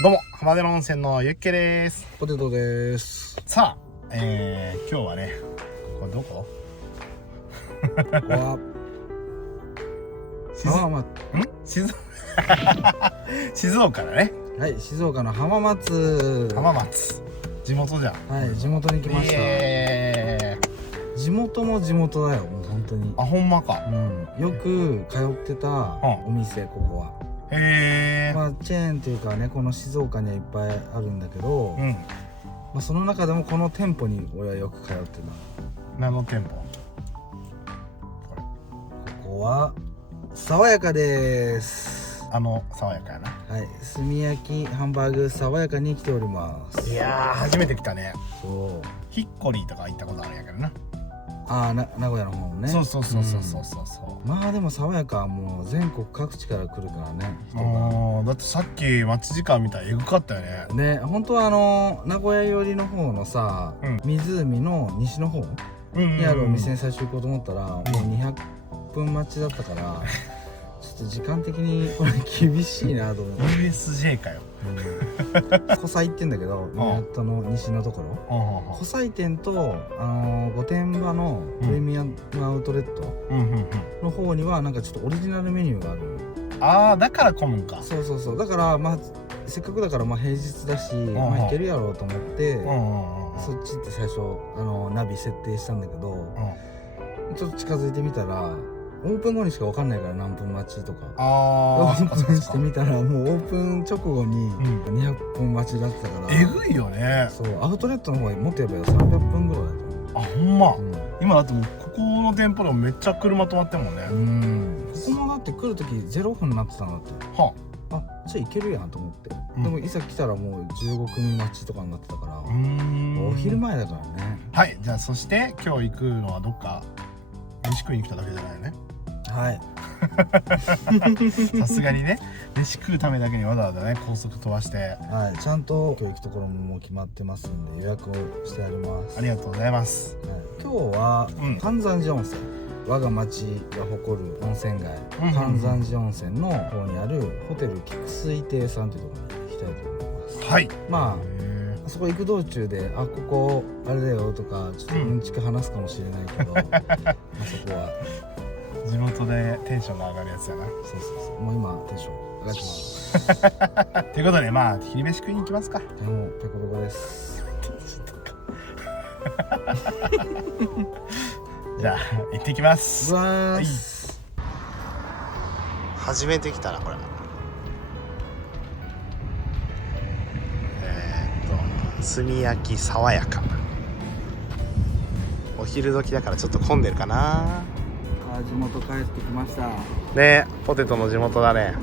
どうも浜寺温泉のゆっけです。ポテトです。さあ、今日はね、これどこわ静岡だね。はい、静岡の浜松。浜松地元じゃん。はい、地元に来ました。地元も地元だよ、もう本当に。あ、ほんまか。よく通ってたお店、ここは。へえ。まあチェーンっていうかね、この静岡にはいっぱいあるんだけど、まあその中でもこの店舗に俺はよく通ってた。何の店舗？ここは爽やかです。爽やかやな。はい、炭焼きハンバーグ爽やかに来ております。いやー、初めて来たね。そう。ヒッコリーとか行ったことあるんやけどな。ああ、名古屋の方ね。そう。まあでも爽やかはもう全国各地から来るからね、人が。だってさっき待ち時間見たらエグかったよね。ね、本当は名古屋寄りの方のさ、湖の西の方にあるお店に最初行こうと思ったら、もう200分待ちだったからちょっと時間的にこれ厳しいなと思って。 USJ かよ。湖西ってんだけど、港の西のところ、湖西店と御殿場のプレミアムアウトレットの方にはなんかちょっとオリジナルメニューがある。ああ、だから混むんか。そうだからまあせっかくだからまあ平日だし、まあ行けるやろうと思って、そっちって最初ナビ設定したんだけど、ちょっと近づいてみたらオープン後にしか分かんないから、何分待ちとか。オープンしてみたらもうオープン直後に200分待ちだったから、えぐいよね。そう、アウトレットの方がもっと言えば300分ぐらいだと思う。あ、ほんま、今だってもうここの店舗でもめっちゃ車止まってんもんね。ここもだって来る時0分になってたんだって。あ、じゃあ行けるやんと思って、でもいざ来たらもう15組待ちとかになってたから、お昼前だからね。はい、じゃあそして今日行くのはどっか飯食いに来ただけじゃないよね。はい。さすがにね、飯食うためだけにわざわざね高速飛ばして。はい、ちゃんと今日行くところももう決まってますんで予約をしてあります。ありがとうございます。今日は関山寺温泉、我が町が誇る温泉街、関山寺温泉の方にあるホテル菊水亭さんというところに行きたいと思います。はい。まあそこ行く道中でここあれだよとかちょっとうんちく話すかもしれないけど、そこは地元でテンションが上がるやつやな。そう、もう今テンション上がってます。ということで、まあ昼飯食いに行きますか。もうペコペコです。じゃあ行ってきます。はい、初めて来たなこれ。炭焼き爽やか。お昼時だからちょっと混んでるかな。地元帰ってきましたね。ポテトの地元だね。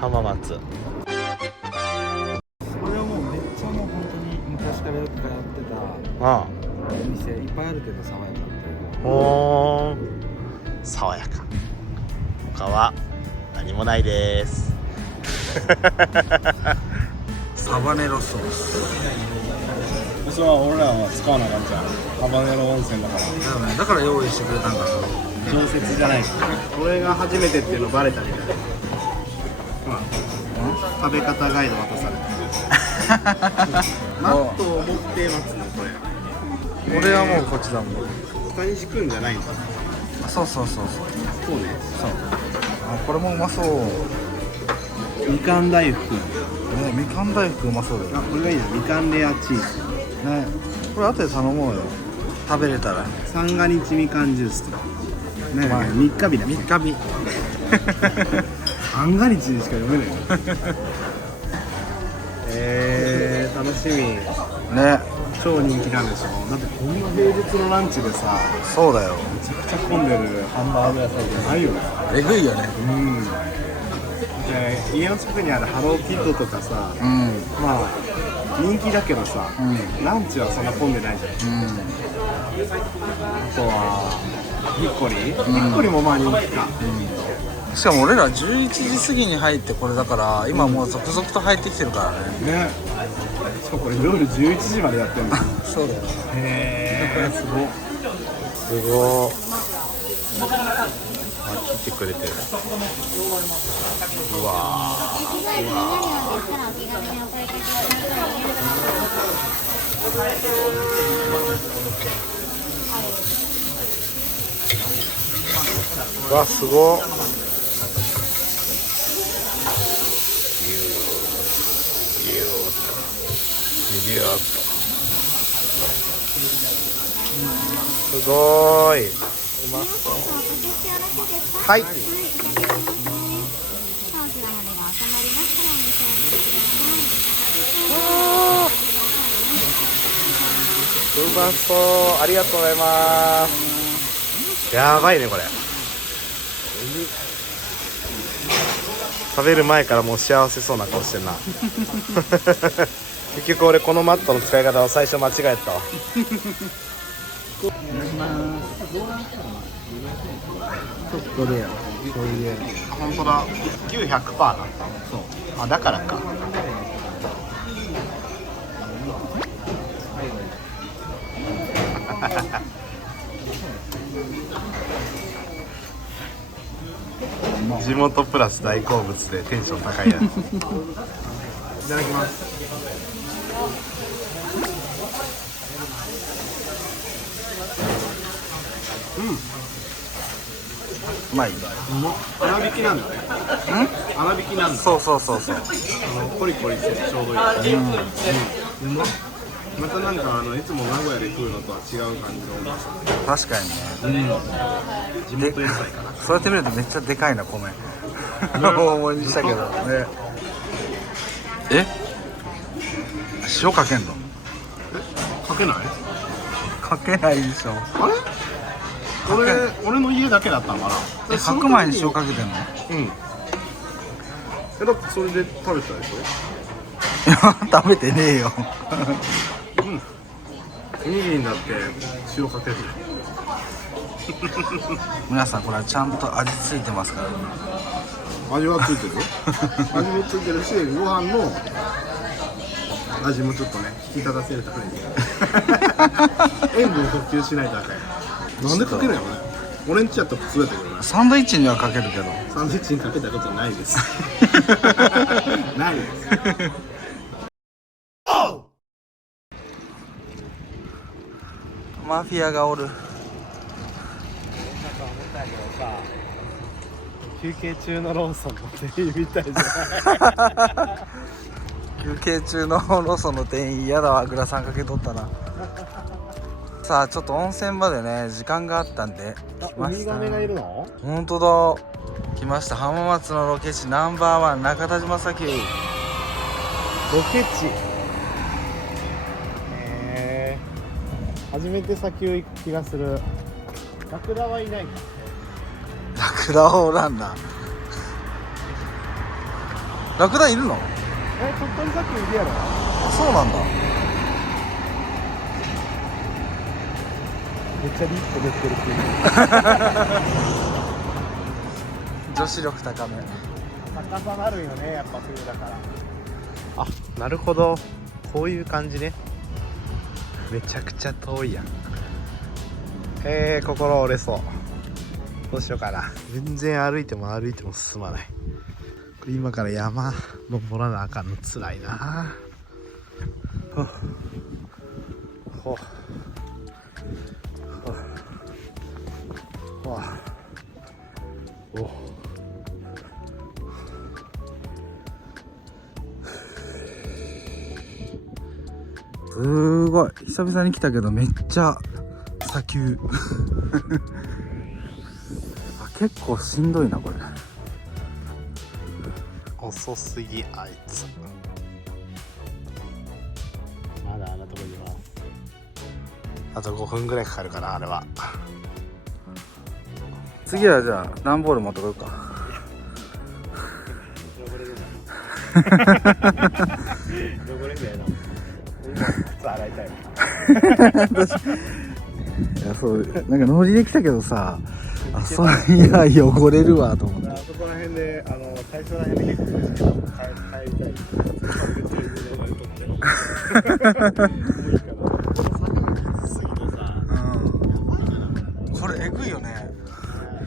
浜松。これはもうめっちゃもう本当に昔からよく通ってたお店いっぱいあるけど、爽やかっていう。おー、爽やか。他は何もないです。ハバネロソース。それは俺らは使わなかったじゃん。ハバネロ温泉だから。だから用意してくれたんだ。常設じゃない。俺が初めてっていうのバレたみたいな。食べ方ガイド渡された。マットを持って待つのこれ。俺はもうこっちだもん。他に敷くんじゃないんだ。そうそうね。そう。これもうまそう。みかん大福。みかん大福うまそうだよ。これがいいな。みかんレアチーズ。ね。これ後で頼もうよ。食べれたら。三が日みかんジュースとか。ね、3日日だ。3日日。三が日にしか読めない。楽しみ。ね。超人気なんでしょ。だってこんな平日のランチでさ。そうだよ。めちゃくちゃ混んでるハンバーグ屋さんじゃないよね。えぐいよね。家の近くにあるハローキッドとかさ、まあ人気だけどさ、ランチはそんな混んでないじゃん。あとはヒッコリー、ヒッコリーもまあ人気か。しかも俺ら11時過ぎに入ってこれだから今もう続々と入ってきてるからね。しかもこれ夜11時までやってるんだ。そうだよ。へえ、すごっ。すごっ。てくれてる。うわー、わ、すごっ。すごーい。うまそう。はい。うまそう。ありがとうございます。やばいねこれ。食べる前からもう幸せそうな顔してんな。結局俺このマットの使い方を最初間違えたわ。お願いします。ちょっとで醤油で。本当だ。牛 100% だった。そう。あ、だからか。地元プラス大好物でテンション高いやつ。いただきます。うまい。粗挽きなんだね。粗挽きなんだ。そうそうそうそう。コリコリしてちょうどいい。またなんかいつも名古屋で食うのとは違う感じのうまさ。確かにね。地元野菜かな。そうやって見るとめっちゃでかいな米。大盛りにしたけどね。え？塩かけんの？かけない？かけないでしょ。あれ？俺の家だけだったのかな。白米に塩かけてんの？うん。だってそれで食べてたでしょ？いや食べてねえよ。うん。おにぎりになって塩かける。皆さんこれはちゃんと味付いてますからね。味はついてるよ。味もついてるし、ご飯の味もちょっとね引き立たせるために塩分補給しないとあかん。なんでかけないのね。俺んちやったら普通やったけどな。サンドイッチにはかけるけど。サンドイッチにかけたことないです。ないです。マフィアがおる。休憩中のローソンの店員みたいじゃない。休憩中のロソの店員嫌だわ。グラサンかけとったな。さあちょっと温泉までね時間があったんで来ました。ウミガメがいるの？本当だ。来ました。浜松のロケ地ナンバーワン中田島砂丘。ロケ地。初めて砂丘行く気がする。ラクダはいないか。ラクダはおらんな。ラクダいるの？鳥取砂丘いるやろ。そうなんだ。めっちゃリップ出てるっていう。女子力高め。高さなるよね、やっぱ冬だから。あ、なるほど。こういう感じね。めちゃくちゃ遠いやん。心折れそう。どうしようかな。全然歩いても進まない。これ今から山登らなあかんのつらいな。ほお。すごい久々に来たけどめっちゃ砂丘。あ、結構しんどいなこれ。遅すぎあいつ。まだあんなとこにいます。あと5分ぐらいかかるかなあれは。次はじゃあ段ボール持ってこようか。汚れんだよな。靴洗いたい。いやそうなんかノリで来たけどさ、あそういや汚れるわと思って。あそこら辺で最初ら辺で結構ですけど帰りたい。これえぐいよね。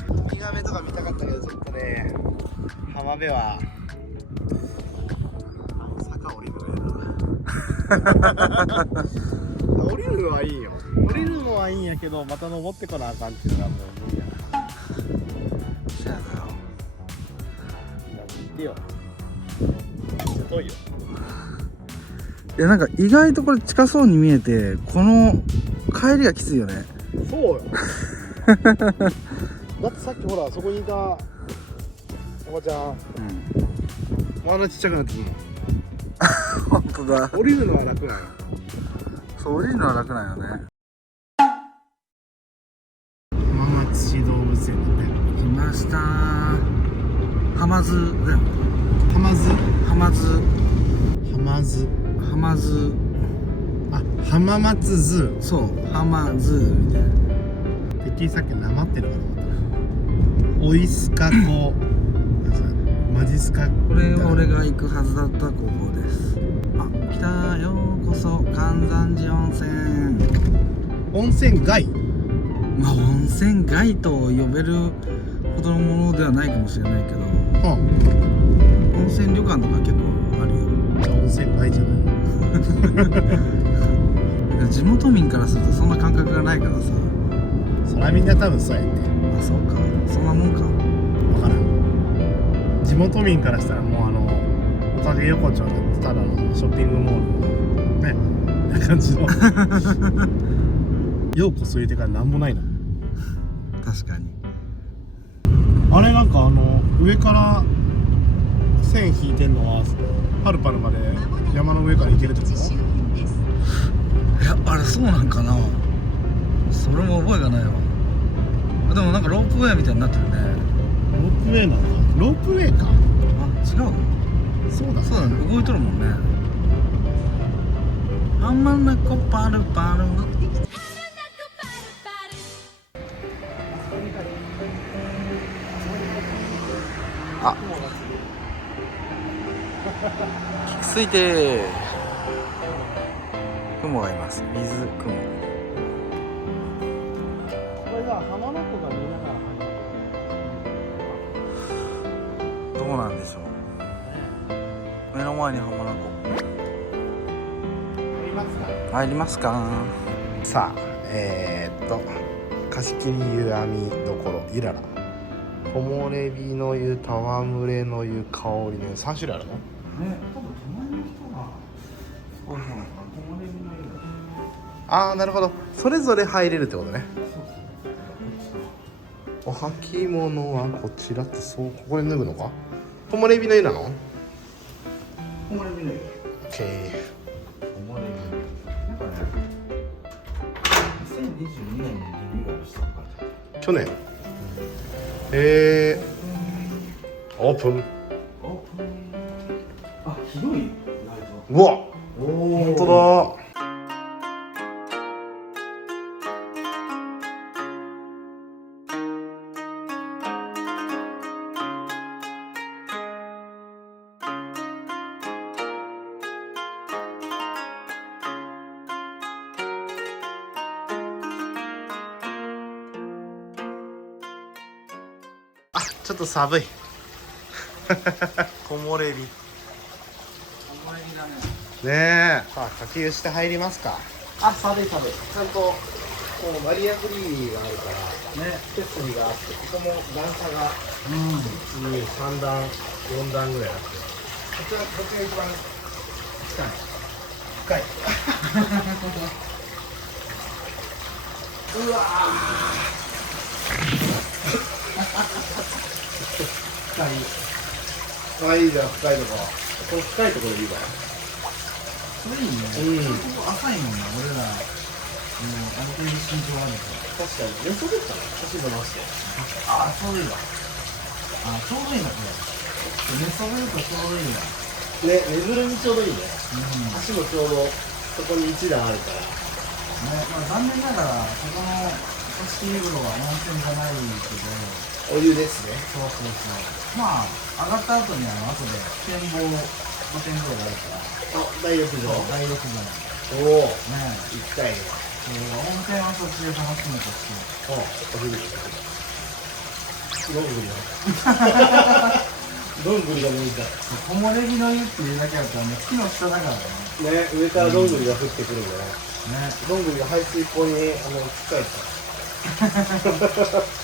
ウミガメとか見たかっただけどちょっとね、浜辺は坂降りるの降りるのはいいよ。降りるのはいいんやけど、また登ってこなあかんっていうのはもう無理やな。そうやな。見てよ。めっちゃ遠いよ。いやなんか意外とこれ近そうに見えて、この帰りがきついよね。そうよ。だってさっきほらそこにいたおばちゃん、まだちっちゃくなってるもん。本当だ。降りるのは楽なの。そう、降りるのは楽なんよね。浜松市動物園だって。来ましたー。浜津だよ。浜津？浜津。浜津。浜津。あ、浜松ズー。そう、浜津みたいな。てっきりさっきなまってるから思った。オイスカ湖。マジスカ。これは俺が行くはずだった高校です。あ、来たようこそ関山寺温泉。温泉街。まあ温泉街と呼べるほどのものではないかもしれないけど、温泉旅館とか結構あるよ。温泉街じゃない。地元民からするとそんな感覚がないからさ。そりゃみんな多分そうやって。あ、そうか、そんなもんか。わからん。地元民からしたらもうおかげ横丁のただのショッピングモールのねな感じのようこそ入れてからなんもないな。確かに。あれなんか上から線引いてんのはパルパルまで山の上から行けるってこと？いや、あれそうなんかな。それも覚えがないわ。でもなんかロープウェイみたいになってるね。ロープウェイなのか。ロープウェイか。あ、違うの？そうだね。そうだね、動いとるもんね。浜名湖パルパル。あ、ついて雲がいます。水雲。これが浜名湖が見えながらどうなんでしょう。目の前に浜名湖。入りますか。さあ、貸し切り湯あみどころゆらら、木漏れ日の湯、戯れの湯、香りの湯、3種類あるの？ね、多分隣の人がそうなのかな。木漏れ日の湯。ああ、なるほど。それぞれ入れるってことね。お履物はこちらって、そうここで脱ぐのか？木漏れ日の湯なの？木漏れ日の湯。オッケー。木漏れ日の湯。なんかね、2022年にリニューアルしたのかな。去年。オープン。オープン。あ、広い。うわ、おお。本当だ。あ、ちょっと寒い。木漏れ日。ねえ、さあ、掛け湯して入りますか。あ、寒い寒い。ちゃんとこうバリアフリーがあるからね、設備があって、ここも段差が1、2、3段、4段ぐらいあって、こちらどっちが一番近い？深い。うわ深い。あ、いいじゃん、深いとこ。この深いところでいいわ。それいいね。ここ浅いもんな、俺ら。ある程度身長あるから。確かに、寝そべったら足伸ばして。ああ、ちょうどいいわ。あ、ちょうどいいな、これ。寝そべるとちょうどいいわ。ね、寝ぐるみちょうどいいね。足もちょうどそこに1段あるから。ね、まあ残念ながら、ここの貸し切り風呂は温泉じゃないけど、お湯ですね。そうそうそう。まあ、上がった後に後で展望、露天風呂があるから。あ、大浴場。大浴場なおお、ね。行きたいね。温泉はそっちで楽しむとして。お昼。どんぐりだ。どんぐりが向いた。木漏れ日の湯っていうだけだったらね、木の下だからね。ね、上からどんぐりが降ってくるんだね。ね。どんぐりが排水溝につっかえた。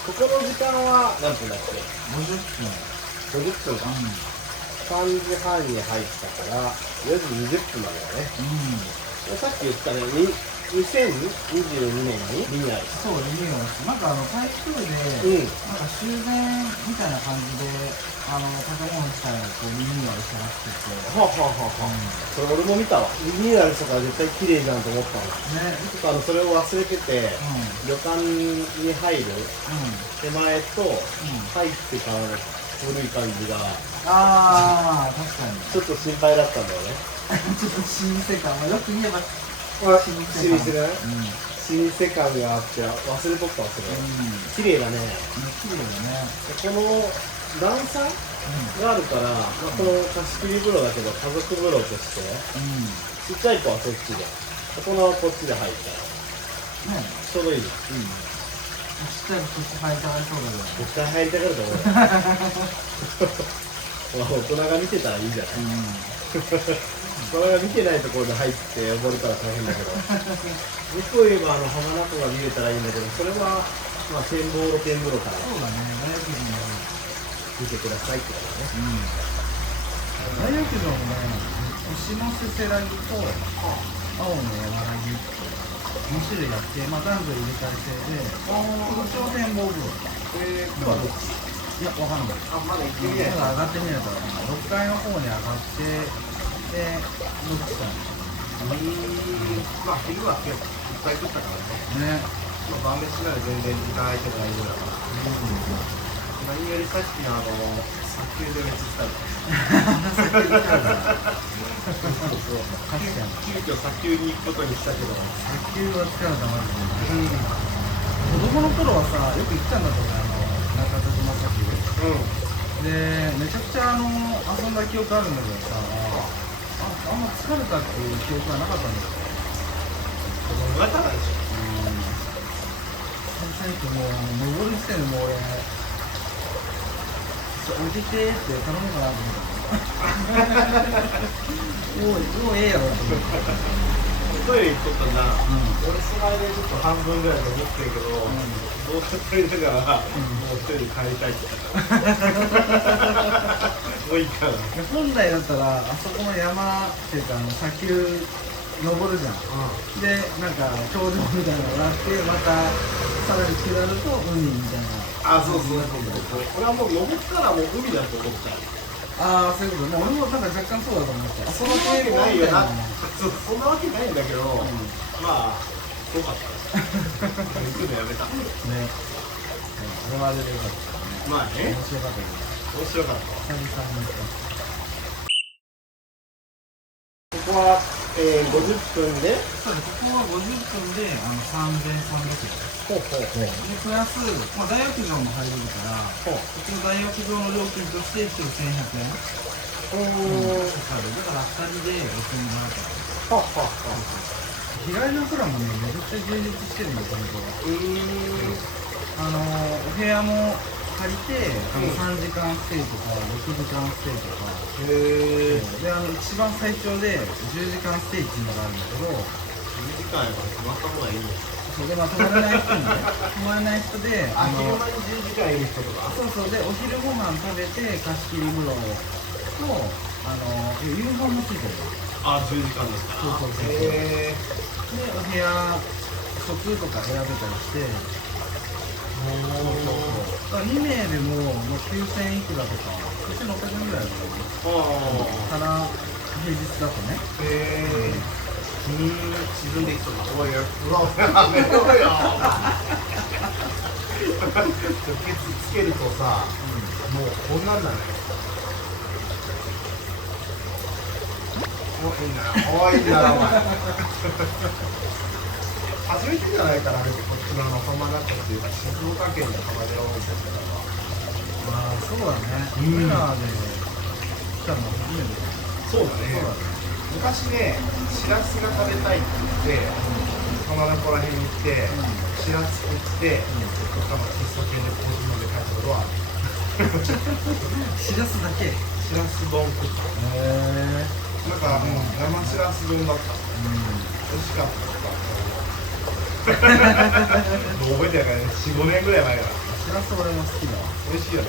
ここの時間は何分だっけ50 ？50分か。3時半に入ったから4時20分までだね。さっき言ったね、2022年にリニューアル。そう、リニューアルして、なんか台風で、なんか修繕みたいな感じで、建物自体をこうリニューアルしたらしくて。はあはあはあはあ。それ俺も見たわ。リニューアルしたから絶対綺麗じゃんと思ったの。ね。ちょっとそれを忘れてて、旅館に入る手前と入ってからの古い感じが、ああ、確かに。ちょっと心配だったんだよね。ちょっと老舗感、よく言えば老舗ね。老舗感があって忘れとったわ、それ。綺麗だね。綺麗だね。この段差があるから、この貸し切り風呂だけど家族風呂として、ちっちゃい子はそっちで、大人はこっちで入ったら、ちょうどいい。ちっちっちゃい子こっち入りたがりそうだけど。絶対入りたがると思うよ。大人が見てたらいいじゃない。大人が見てないところで入って溺れたら大変だけど、よく言えば浜名湖が見れたらいいんだけど、それはまあ展望露天風呂からそうだね、見てくださいってことね。大浴場もね、牛のせせらぎと青の山らぎ2種類あって、まあ男女入れ替え制で、空調展望風呂。今日はどっち？いや、わかんない。まだ行ってみないと。上がってみないと、6階の方に上がって、で、どっちか。まあ昼は結構いっぱい食ったからね。晩飯なら全然時間空いても大丈夫だから。何よりさっきの砂丘でめっちゃ疲れた。急遽砂丘に行くことにしたけど。砂丘は疲れたまず。子供の頃はさ、よく行ったんだと思う。中田島砂丘。で、めちゃくちゃ遊んだ記憶あるんだけどさ、あんま疲れたっていう記憶はなかったんですよ。子供だからでしょ。最初もう登る時点でもう俺、降りてきてって頼むかなと思ったもうええやろって思って。トイレ行っとったんだ。俺その間にちょっと半分ぐらいで思ってるけど、どうせ取りながら、もう一人で帰りたいって言ったから。もういいから。本来だったら、あそこの山っていうか、砂丘登るじゃん。で、なんか、頂上みたいなのがあって、また、さらに下ると海みたいな。そう。俺はもう登ったらもう海だと思った。そういうことね。俺もなんか若干そうだと思って。そんなわけないよな。そんなわけないんだけど、まあ、そうかった。行くのやめた。ね。あれはあれでよかったね。まあね。面白かったけど。面白かった。久々に行った。ここは、50分でそうです。ここは50分で3300円。で、プラス、大浴場も入れるから、うちの大浴場の料金として1人1100円。かかる。だから2人で5500円。日帰りのプランもね、めちゃくちゃ充実してるんですよ、本当は。お部屋も借りて、3時間ステイとか、6時間ステイとか。で、一番最長で10時間ステイっていうのがあるんだけど、10時間やから泊まった方がいいね。そうで、泊まれない人にね、泊まれない人で、昼間に10時間いる人とか。そうで、お昼ご飯食べて、貸し切り風呂と、夕飯もついてる。10時間ですか。そう。で、お部屋、食とか選べたりして、2名でも9000いくらとか、9600円ぐらいだから、平日だとね。自分で行くとか、おいよ、やめろよ。ケツつけるとさ、もうこんなんなのよ。おいいな、お前。初めてじゃないかな、こっちの浜名湖っていうか、静岡県の浜寺温泉とかは。そうだね。俺らで来たの初めてだ。そうだね。昔ね、しらすが食べたいって言って、浜名湖らへんに行って、しらす食って、どっかの喫茶店でコーヒー飲んで帰ったことは、しらすだけ。しらす丼食った。なんか生しらす丼だった。美味しかった。覚えてないね。4、5年ぐらい前から。しらす俺も好きだわ。美味しいよね。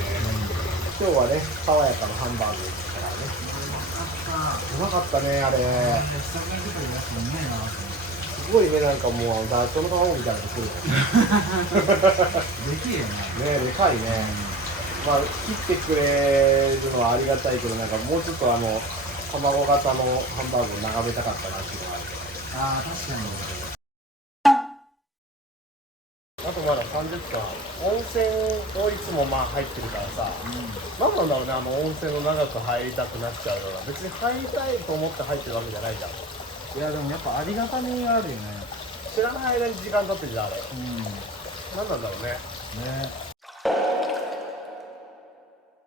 今日はね、爽やかなハンバーグですからね。うまかったね、あれ。すごいね、なんかもうダートの卵みたいなの作るの。できるよね。ね、でかいね。まあ切ってくれるのはありがたいけど、なんかもうちょっと卵型のハンバーグを眺めたかったなっていうのがある。ああ、確かに。あとまだ30分。温泉をいつもまあ入ってるからさ、何なんだろうね、温泉の長く入りたくなっちゃうような。別に入りたいと思って入ってるわけじゃないじゃん。いやでもやっぱありがたみがあるよね。知らない間に時間経ってるじゃん、あれ。何なんだろうね。ね。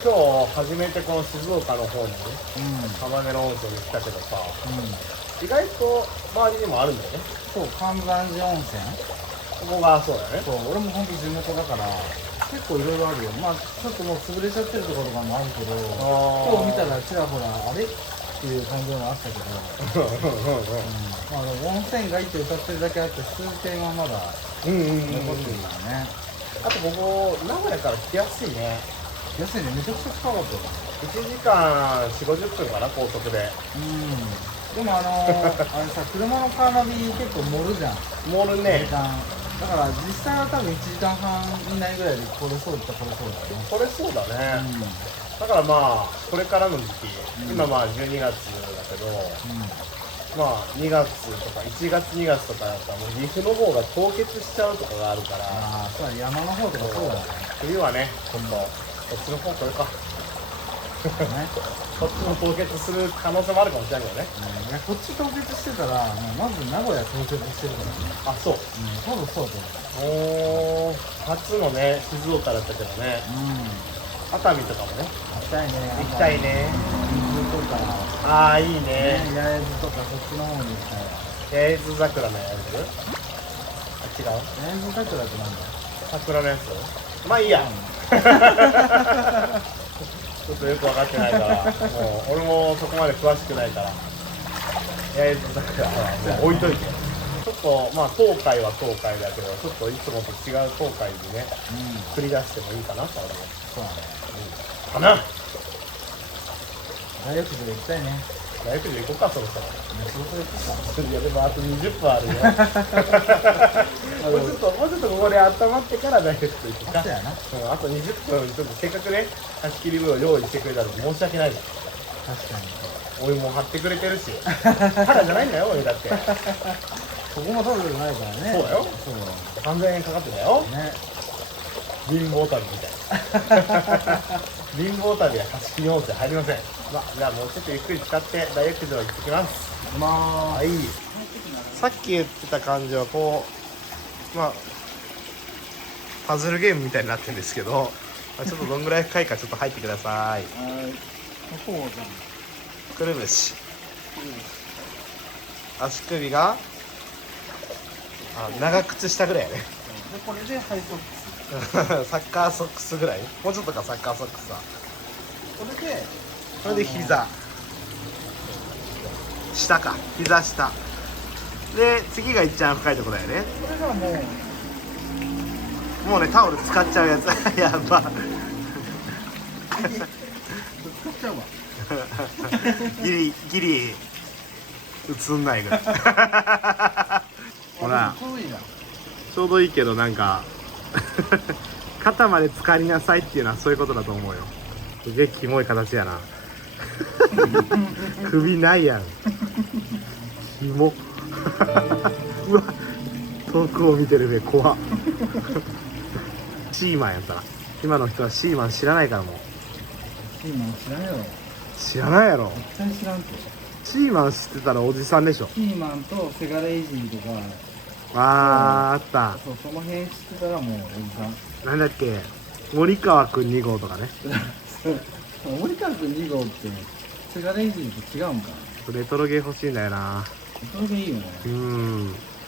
今日初めてこの静岡の方に浜根の温泉に来たけどさ、意外と周りにもあるんだよね。そう、寒山寺温泉。ここがそうだよね。そう、俺も本当地元だから結構いろいろあるよ。まあちょっともう潰れちゃってるところとかもあるけど、今日見たらちらほらあれっていう感じのもあったけど、まあでも温泉街って歌ってるだけあって数軒はまだ残ってるからね。あとここ名古屋から来やすいね。安いね、めちゃくちゃ近かったよ。1時間4、50分かな、高速で。でもあれさ、車のカーナビ結構盛るじゃん。盛るね。だから実際は多分1時間半以内ぐらいで来れそうっちゃ来れそうだね。これそうだね。だからまあこれからの時期、今まあ12月だけど、まあ2月とか1月2月とかだったらもう岐阜の方が凍結しちゃうとかがあるから。ああ、そうだ、山の方とかそうだね。冬はね、今度こっちの方これか。こっちも凍結する可能性もあるかもしれないけどね。いや、こっち凍結してたら、まず名古屋凍結してるからね。あ、そう。多分そうだと思う。初のね、静岡だったけどね。熱海とかもね。行きたいね。行きたいね。伊豆とか。ああ、いいね。八重洲とかそっちの方に行きたい。八重洲桜のやつ？あ、違う？八重洲桜ってなんだ？桜のやつ？まあいいや。ちょっとよく分かってないから、もう俺もそこまで詳しくないから、八重洲桜はもう置いといて。ちょっとまあ東海は東海だけど、ちょっといつもと違う東海にね、繰り出してもいいかなと思う。そうだね。かな。大浴場行きたいね。大浴場行こうか、そろそろ。そろそろ行くか。いやでもあと20分あるよ。もうちょっとここで温まってから大浴場行くか。そうやな。あと20分、ちょっとせっかくね、貸し切り風呂用意してくれたので申し訳ないじゃん。確かに。お湯も張ってくれてるし、ただじゃないんだよ、お湯だって。ここもタダじゃないからね。そうだよ。そう3000円かかってたよ。ね。貧乏旅みたいな。貧乏旅は貸し切り温泉入りません。まあ、じゃあもうちょっとゆっくり使って大浴場行ってきます。はい。さっき言ってた感じはこう、まあ、パズルゲームみたいになってるんですけど、まあ、ちょっとどんぐらい深いかちょっと入ってください。そうじゃん。くるぶし。足首が長靴下ぐらいやね。で、これでハイソックス。サッカーソックスぐらい、もうちょっとか、サッカーソックスは。これで膝下か、膝下で、次がいっちゃん深いとこだよね。これがもうね、タオル使っちゃうやつ。やば。使っちゃうわ。ギリ映んないぐらい。ほら、ちょうどいいな。ちょうどいいけど、なんか肩まで浸かりなさいっていうのはそういうことだと思うよ。すげえキモい形やな。首ないやん。キモ。うわ、遠くを見てるべ、怖っ。シーマンやったら、今の人はシーマン知らないからもう。シーマン知らんやろ。知らないやろ。絶対知らんて。シーマン知ってたらおじさんでしょ。シーマンとセガレイジーとか。あった。そう、その辺知ってたらもうおじさん。なんだっけ、森川くん2号とかね。森川くん2号ってセガレイジーと違うんかな。レトロゲー欲しいんだよな。それでいいよね。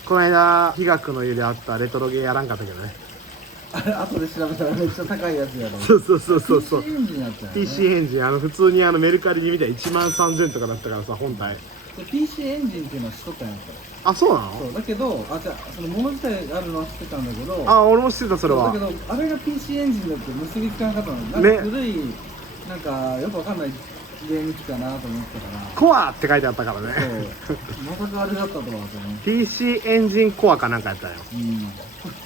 この間、日学の家であったレトロゲーやらんかったけどね。あれ後で調べたらめっちゃ高いやつやろ。そうそうそうそうそう PC エンジンやったよね。 PC エンジン普通にメルカリに見たら1万3000円とかだったからさ本体。 PC エンジンっていうのは知っとったんやんか。あ、そうなの？そうだけど、じゃあその物自体があるのは知ってたんだけど、あ、俺も知ってたそれは。だけどあれが PC エンジンだって結びつかなかったの。なんねか古いなんかよくわかんないゲーム機かなと思ってたから。コアって書いてあったからね。そうまさかあれだったとはと思って。 PC エンジンコアかなんかやったよ。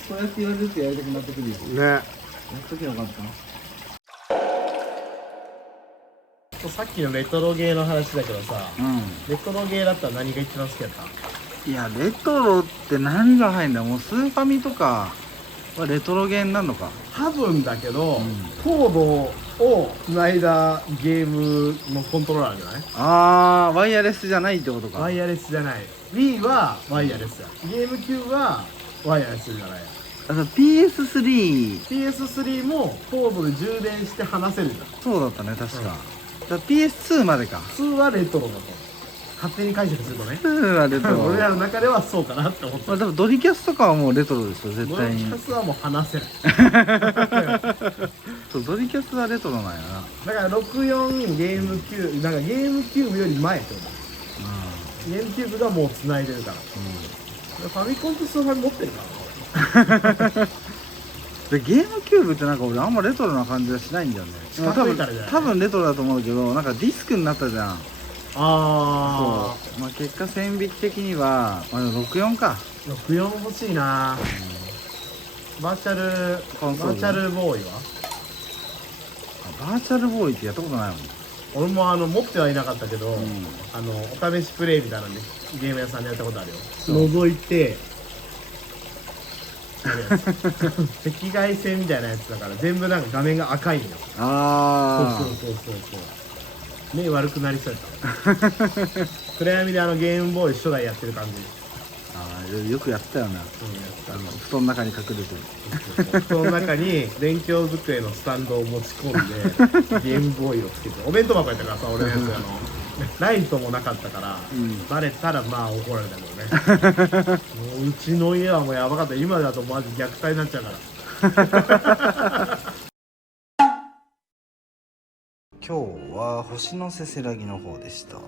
そうやって言われるとやりたくなってくるよ。ね。やっときゃよかった。さっきのレトロゲーの話だけどさ、レトロゲーだったら何が一番好きやった？いやレトロって何が入るんだよ。もうスーファミとかはレトロゲーになるのか。多分だけど、コードをつないだゲームのコントローラーじゃない？あーワイヤレスじゃないってことか。ワイヤレスじゃない。Wii はワイヤレスや。ゲームキューブはワイヤレスじゃない。PS3 PS3 もコードで充電して離せるじゃん。そうだったね確か。だから PS2 までか。普通はレトロだと勝手に解釈するとね。2はレトロ俺らの中ではそうかなって思って。まあでもドリキャスとかはもうレトロですよ絶ド対に。リキャスはもう離せない。そうドリキャスはレトロなんやな。だから64ゲームキューブなんかゲームキューブより前ってことゲームキューブがもう繋いでるから、ファミコンとスーファミ持ってるからでゲームキューブってなんか俺あんまレトロな感じはしないんだよね。近づいたらじゃない？多分レトロだと思うけどなんかディスクになったじゃん。あそうまあ結果線引き的には、まあ、64か。64欲しいな、バーチャルボーイは？バーチャルボーイってやったことないもん。俺も持ってはいなかったけど、お試しプレイみたいなんでゲーム屋さんでやったことあるよ。覗いて赤外線みたいなやつだから全部なんか画面が赤いんよ。ああそう目悪くなりそうやった暗闇でゲームボーイ初代やってる感じ。よくやったよな、布団の中に隠れて布団の中に勉強机のスタンドを持ち込んでゲームボーイをつけてお弁当箱やったからさ俺のやつライトもなかったから、バレたらまあ怒られたけどねもううちの家はもうやばかった。今だとマジ虐待になっちゃうから今日は星のせせらぎの方でした。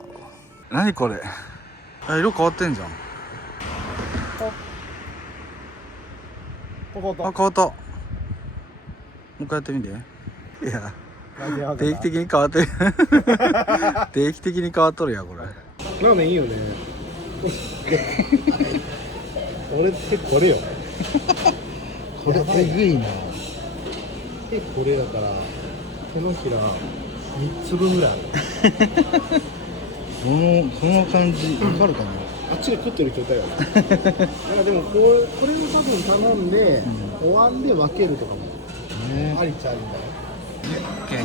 何これ、色変わってんじゃん。変わった。もう一回やってみて。いや定期的に変わってる定期的に変わっとるやこれ。ラーメンいいよね俺ってこれよこれえぐいな。これだから手のひら3つ分ぐらいあるこの感じわかるかな。あっちで食ってる人いたよだからでもこれも多分頼んで、お椀で分けるとかもありっちゃありんだよ。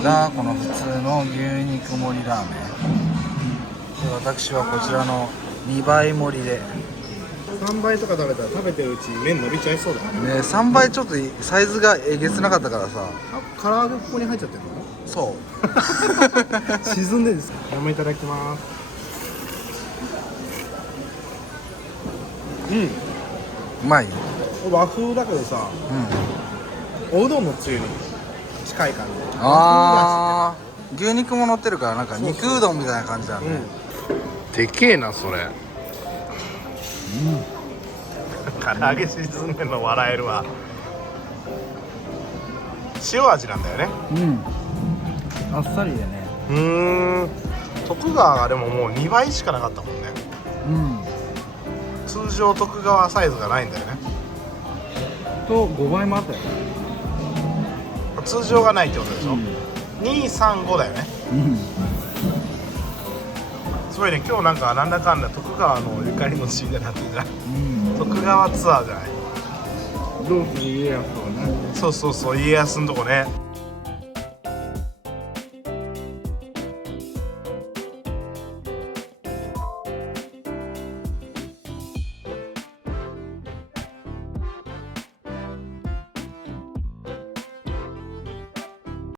がこの普通の牛肉盛りラーメンで、私はこちらの2倍盛りで3倍とか食べたら食べてるうちに麺伸びちゃいそうだね。3倍ちょっとサイズがえげつなかったからさ。唐揚げここに入っちゃってるの？そう沈んでるんですか。ラーメンいただきます。うまい。和風だけどさ、おうどんのつゆに近い感じ。ああ牛肉も乗ってるからなんか肉うどんみたいな感じだね。でけえなそれ。唐揚げ沈んでるの笑えるわ。塩味なんだよね。あっさりでね。徳川がでももう2倍しかなかったもんね。通常徳川サイズがないんだよね。と5倍もあったよ。通常がないってことでしょ。235だよね。すごいね。今日なんかなんだかんだ徳川のゆかりの地になってるじゃん。徳川ツアーじゃない。どうする家康とかね。そう家康のとこね。